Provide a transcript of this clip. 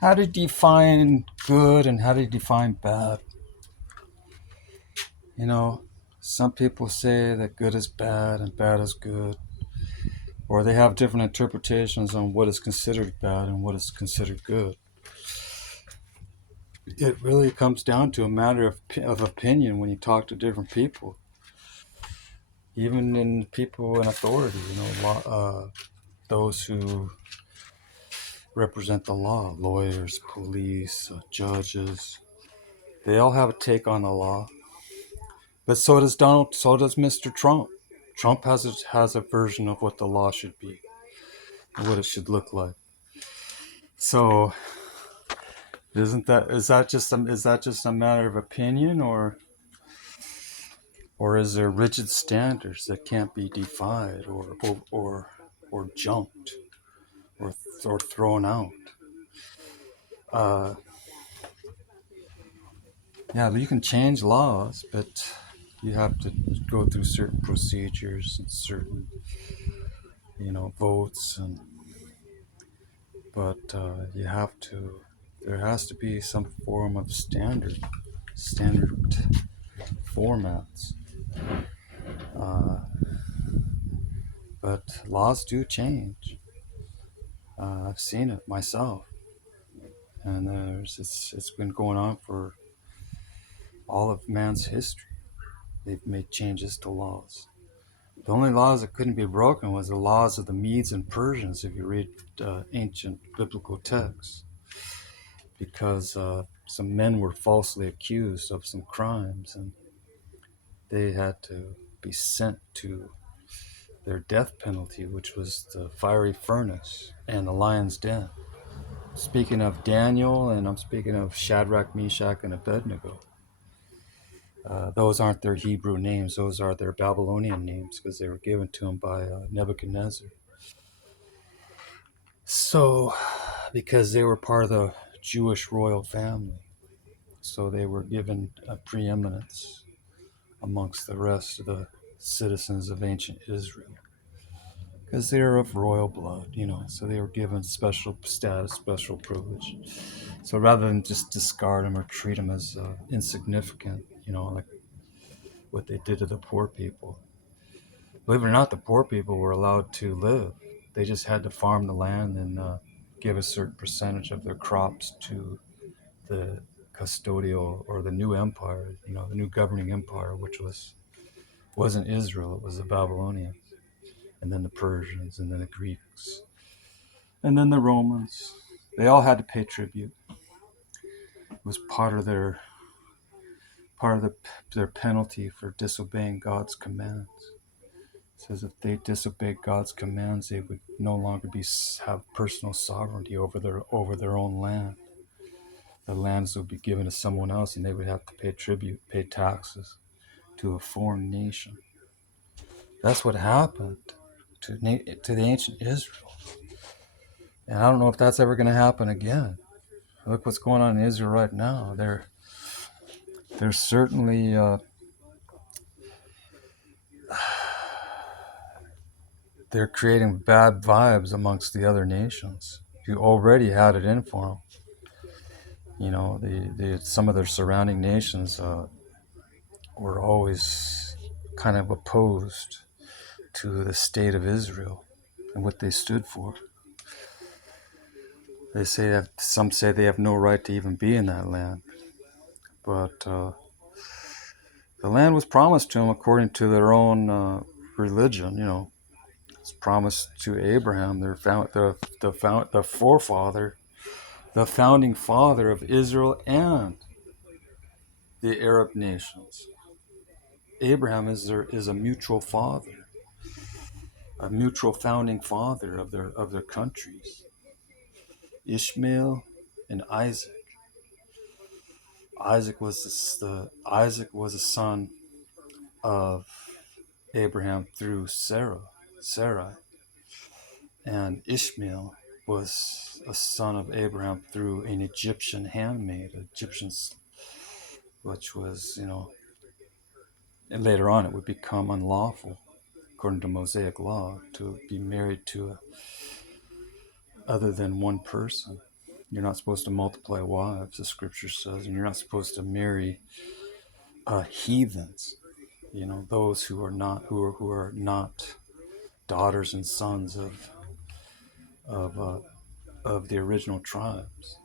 how to define good and how to define bad. You know, some people say that good is bad and bad is good, or they have different interpretations on what is considered bad and what is considered good. It really comes down to a matter of opinion when you talk to different people, even in people in authority. Those who represent the law, lawyers, police, judges. They all have a take on the law, but so does Donald. So does Mr. Trump. Trump has a version of what the law should be and what it should look like. So is that just a matter of opinion, or is there rigid standards that can't be defied or jumped or thrown out? Uh, yeah, you can change laws, but you have to go through certain procedures and certain votes, but you have to. There has to be some form of standard formats. Uh, but laws do change. I've seen it myself, and it's been going on for all of man's history. They've made changes to laws. The only laws that couldn't be broken was the laws of the Medes and Persians, if you read ancient biblical texts, because some men were falsely accused of some crimes, and they had to be sent to their death penalty, which was the fiery furnace and the lion's den. Speaking of Daniel, and I'm speaking of Shadrach, Meshach, and Abednego. Those aren't their Hebrew names; those are their Babylonian names because they were given to them by Nebuchadnezzar. So, because they were part of the Jewish royal family, so they were given a preeminence amongst the rest of the citizens of ancient Israel. Because they're of royal blood, so they were given special status, special privilege. So rather than just discard them or treat them as insignificant, like what they did to the poor people. Believe it or not, the poor people were allowed to live. They just had to farm the land and give a certain percentage of their crops to the custodial or the new empire, the new governing empire, which wasn't Israel, it was the Babylonians, and then the Persians, and then the Greeks, and then the Romans. They all had to pay tribute. It was part of their penalty for disobeying God's commands. It says if they disobeyed God's commands, they would no longer have personal sovereignty over their own land. The lands would be given to someone else, and they would have to pay tribute, pay taxes to a foreign nation. That's what happened to the ancient Israel, and I don't know if that's ever going to happen again. Look what's going on in Israel right now. They're certainly they're creating bad vibes amongst the other nations who already had it in for them. Some of their surrounding nations were always kind of opposed to the state of Israel and what they stood for. Some say they have no right to even be in that land, but the land was promised to them according to their own religion. It's promised to Abraham, the forefather, the founding father of Israel and the Arab nations. Abraham is a mutual father, a mutual founding father of their countries. Ishmael and Isaac. Isaac was a son of Abraham through Sarai, and Ishmael was a son of Abraham through an Egyptian handmaid, which was, and later on it would become unlawful, according to Mosaic law, to be married to other than one person. You're not supposed to multiply wives, the scripture says, and you're not supposed to marry heathens. You know, those who are not daughters and sons of the original tribes.